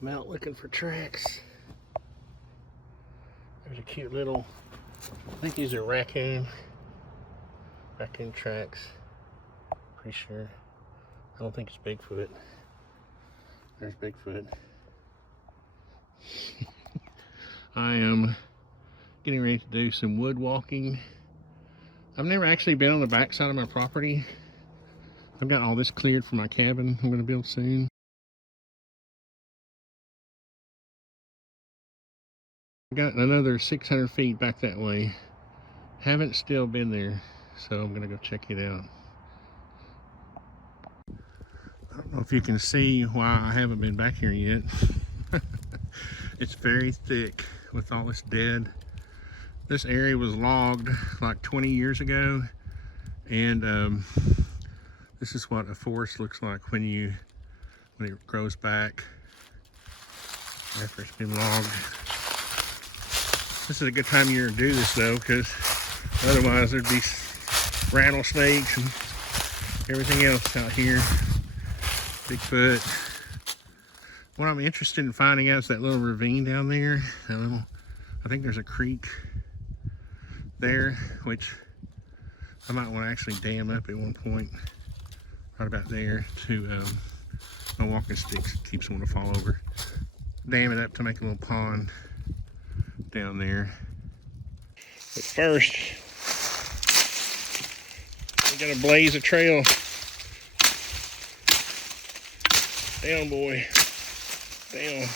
I'm out looking for tracks. There's a cute little, I think these are raccoon tracks. Pretty sure. I don't think it's Bigfoot. There's Bigfoot. I am getting ready to do some wood walking. I've never actually been on the back side of my property. I've got all this cleared for my cabin I'm going to build soon. I got another 600 feet back that way. Haven't still been there, so I'm going to go check it out. I don't know if you can see why I haven't been back here yet. It's very thick with all this dead. This area was logged like 20 years ago, and this is what a forest looks like when it grows back after it's been logged. This is a good time of year to do this though, because otherwise there'd be rattlesnakes and everything else out here. Bigfoot. What I'm interested in finding out is that little ravine down there. I think there's a creek there, which I might want to actually dam up at one point, right about there, to my walking sticks keeps wanting to fall over. Dam it up to make a little pond down there. But first, we gotta blaze a trail. Down, boy. Down.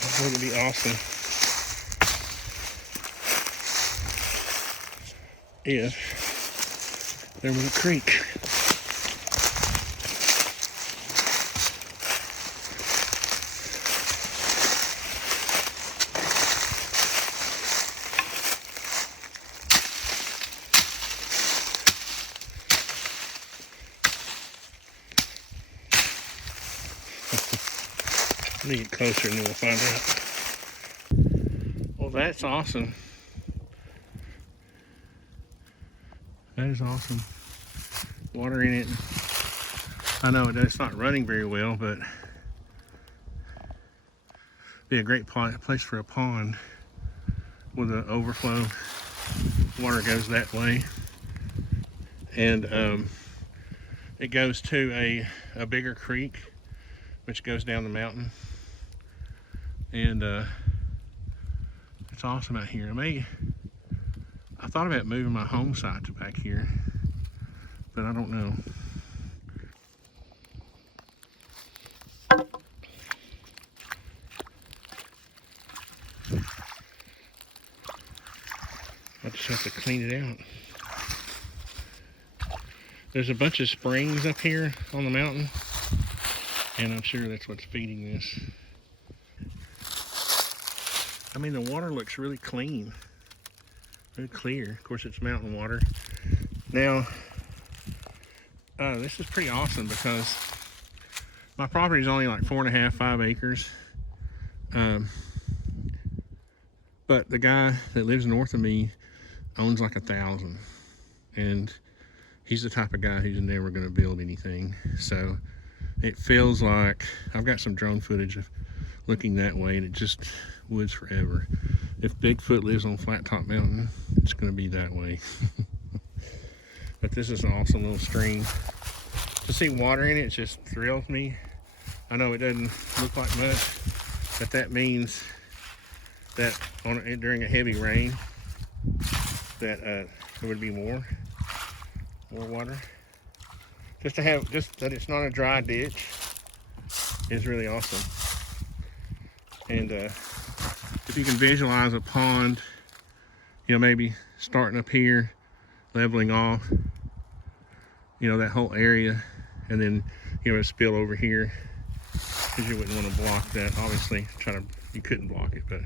That's going to be awesome. If there was a creek. Let me get closer and then we'll find out. Well, that's awesome. That is awesome. Water in it. I know it's not running very well, but be a great place for a pond with an overflow. Water goes that way, and it goes to a bigger creek, which goes down the mountain. And it's awesome out here. I thought about moving my home site to back here, but I don't know. I just have to clean it out. There's a bunch of springs up here on the mountain, and I'm sure that's what's feeding this. I mean, the water looks really clean, really clear. Of course, it's mountain water. Now, this is pretty awesome because my property is only like 4.5, 5 acres. But the guy that lives north of me owns like 1,000, and he's the type of guy who's never going to build anything. So it feels like I've got some drone footage of looking that way, and it just woods forever. If Bigfoot lives on Flat Top Mountain, it's going to be that way. But this is an awesome little stream. To see water in it just thrills me. I know it doesn't look like much, but that means that during a heavy rain, that there would be more water. Just that it's not a dry ditch is really awesome. And if you can visualize a pond, maybe starting up here, leveling off, that whole area, and then a spill over here, because you wouldn't want to block that. Obviously, you couldn't block it, but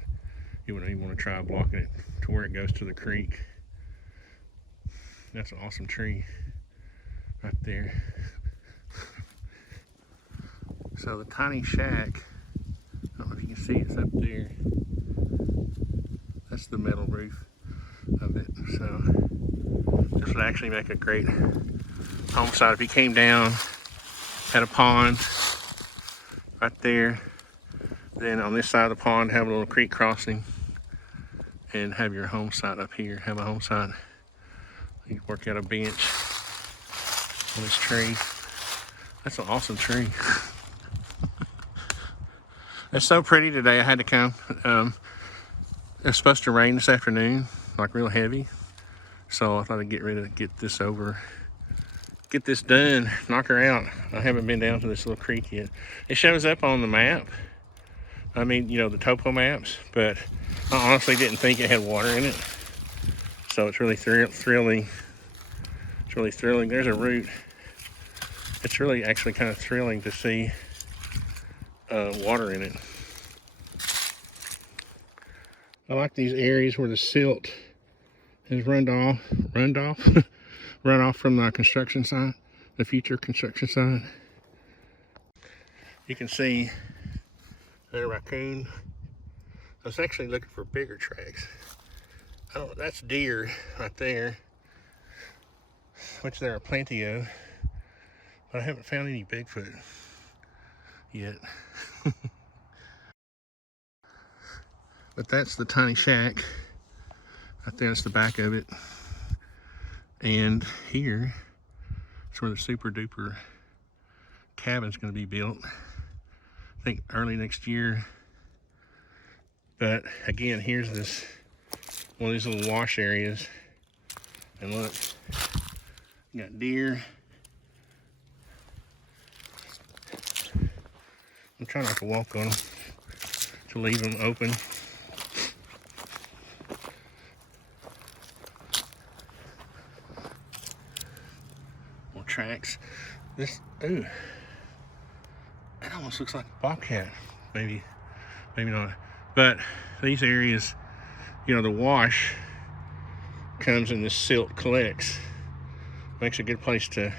you want to try blocking it to where it goes to the creek. That's an awesome tree right there. So the tiny shack I don't know if you can see it's up there. That's the metal roof of it. So this would actually make a great home site if you came down, had a pond right there. Then on this side of the pond, have a little creek crossing and have your home site up here. Have a home site. You can work out a bench on this tree. That's an awesome tree. It's so pretty today. I had to come. It's supposed to rain this afternoon, like real heavy. So I thought I'd get this over, get this done, knock her out. I haven't been down to this little creek yet. It shows up on the map. I mean, you know, the topo maps, but I honestly didn't think it had water in it. So it's really thrilling. It's really thrilling. There's a route. It's really actually kind of thrilling to see water in it. I like these areas where the silt has run off from the construction site, the future construction site. You can see there's a raccoon. I was actually looking for bigger tracks. That's deer right there, which there are plenty of, but I haven't found any Bigfoot yet. But that's the tiny shack. Right there, that's the back of it. And here is where the super duper cabin's gonna be built. I think early next year. But again, here's this one of these little wash areas. And look, you got deer. I'm trying not to walk on them, to leave them open. More tracks. This, ooh, it almost looks like a bobcat. Maybe not. But these areas, you know, the wash comes and the silt collects. Makes a good place to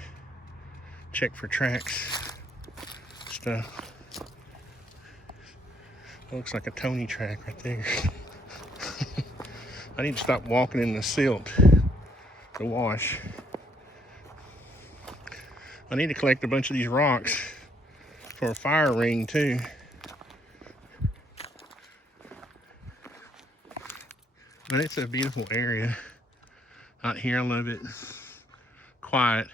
check for tracks, stuff. It looks like a Tony track right there. I need to stop walking in the silt, the wash. I need to collect a bunch of these rocks for a fire ring too. But it's a beautiful area out here. I love it. Quiet, a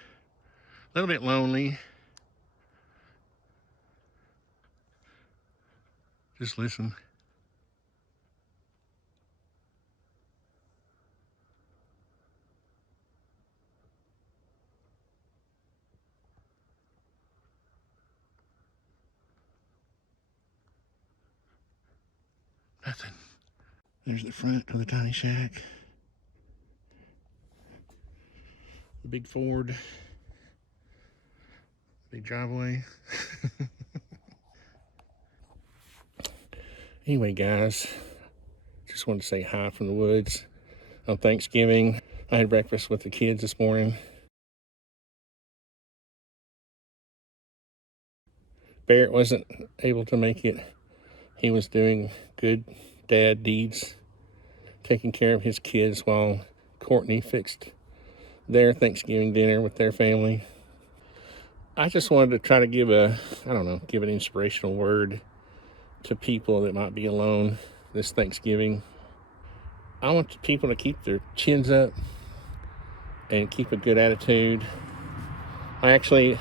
little bit lonely. Just listen. Nothing. There's the front of the tiny shack. The big Ford. Big driveway. Anyway, guys, just wanted to say hi from the woods on Thanksgiving. I had breakfast with the kids this morning. Barrett wasn't able to make it. He was doing good dad deeds, taking care of his kids while Courtney fixed their Thanksgiving dinner with their family. I just wanted to try to give give an inspirational word to people that might be alone this Thanksgiving. I want people to keep their chins up and keep a good attitude. I actually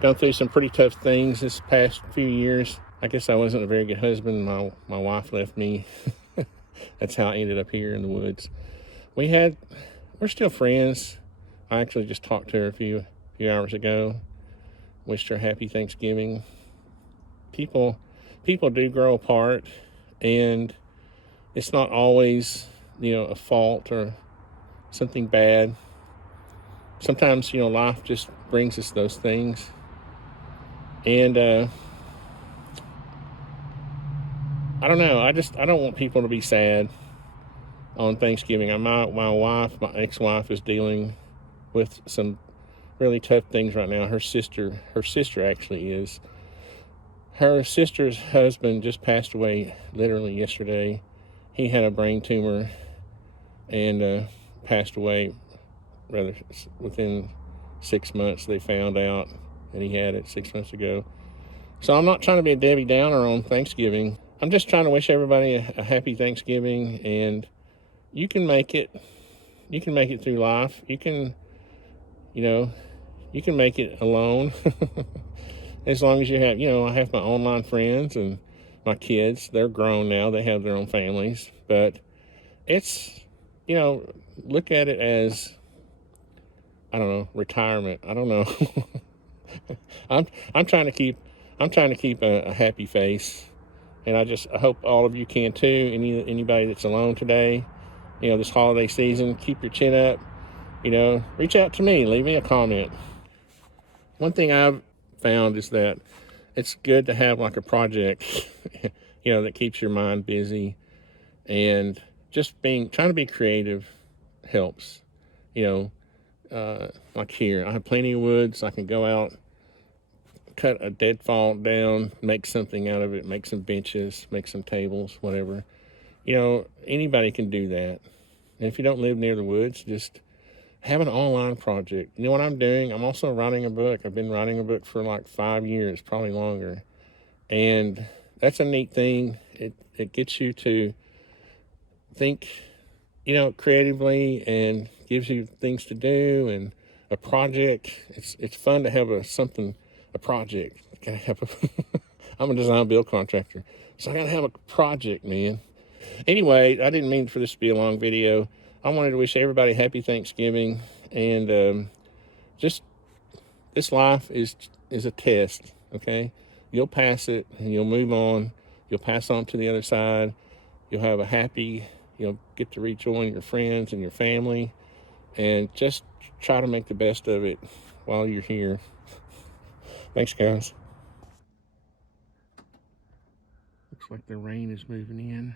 gone through some pretty tough things this past few years. I guess I wasn't a very good husband. My wife left me. That's how I ended up here in the woods. We're still friends. I actually just talked to her a few hours ago. Wished her happy Thanksgiving. People do grow apart, and it's not always, a fault or something bad. Sometimes, life just brings us those things. And I don't know. I don't want people to be sad on Thanksgiving. My ex-wife is dealing with some really tough things right now. Her sister actually is. Her sister's husband just passed away literally yesterday. He had a brain tumor and passed away rather within 6 months. They found out that he had it 6 months ago. So I'm not trying to be a Debbie Downer on Thanksgiving. I'm just trying to wish everybody a happy Thanksgiving, and you can make it. You can make it through life. You can, you know, you can make it alone. As long as you have, I have my online friends and my kids. They're grown now. They have their own families. But it's, look at it as, I don't know, retirement. I don't know. I'm trying to keep a happy face, and I hope all of you can too. Anybody that's alone today, this holiday season, keep your chin up. Reach out to me, leave me a comment. One thing I've found is that it's good to have like a project, that keeps your mind busy, and just trying to be creative helps. Like here, I have plenty of wood, so I can go out, cut a deadfall down, make something out of it, make some benches, make some tables, whatever. Anybody can do that. And if you don't live near the woods, just have an online project. You know what I'm doing? I'm also writing a book. I've been writing a book for like 5 years, probably longer. And that's a neat thing. It gets you to think, creatively, and gives you things to do and a project. It's fun to have a project. I'm a design build contractor, so I gotta have a project, man. Anyway, I didn't mean for this to be a long video. I wanted to wish everybody happy Thanksgiving, and just this life is a test, okay? You'll pass it, and you'll move on. You'll pass on to the other side. You'll have a happy, get to rejoin your friends and your family, and just try to make the best of it while you're here. Thanks, guys. Looks like the rain is moving in.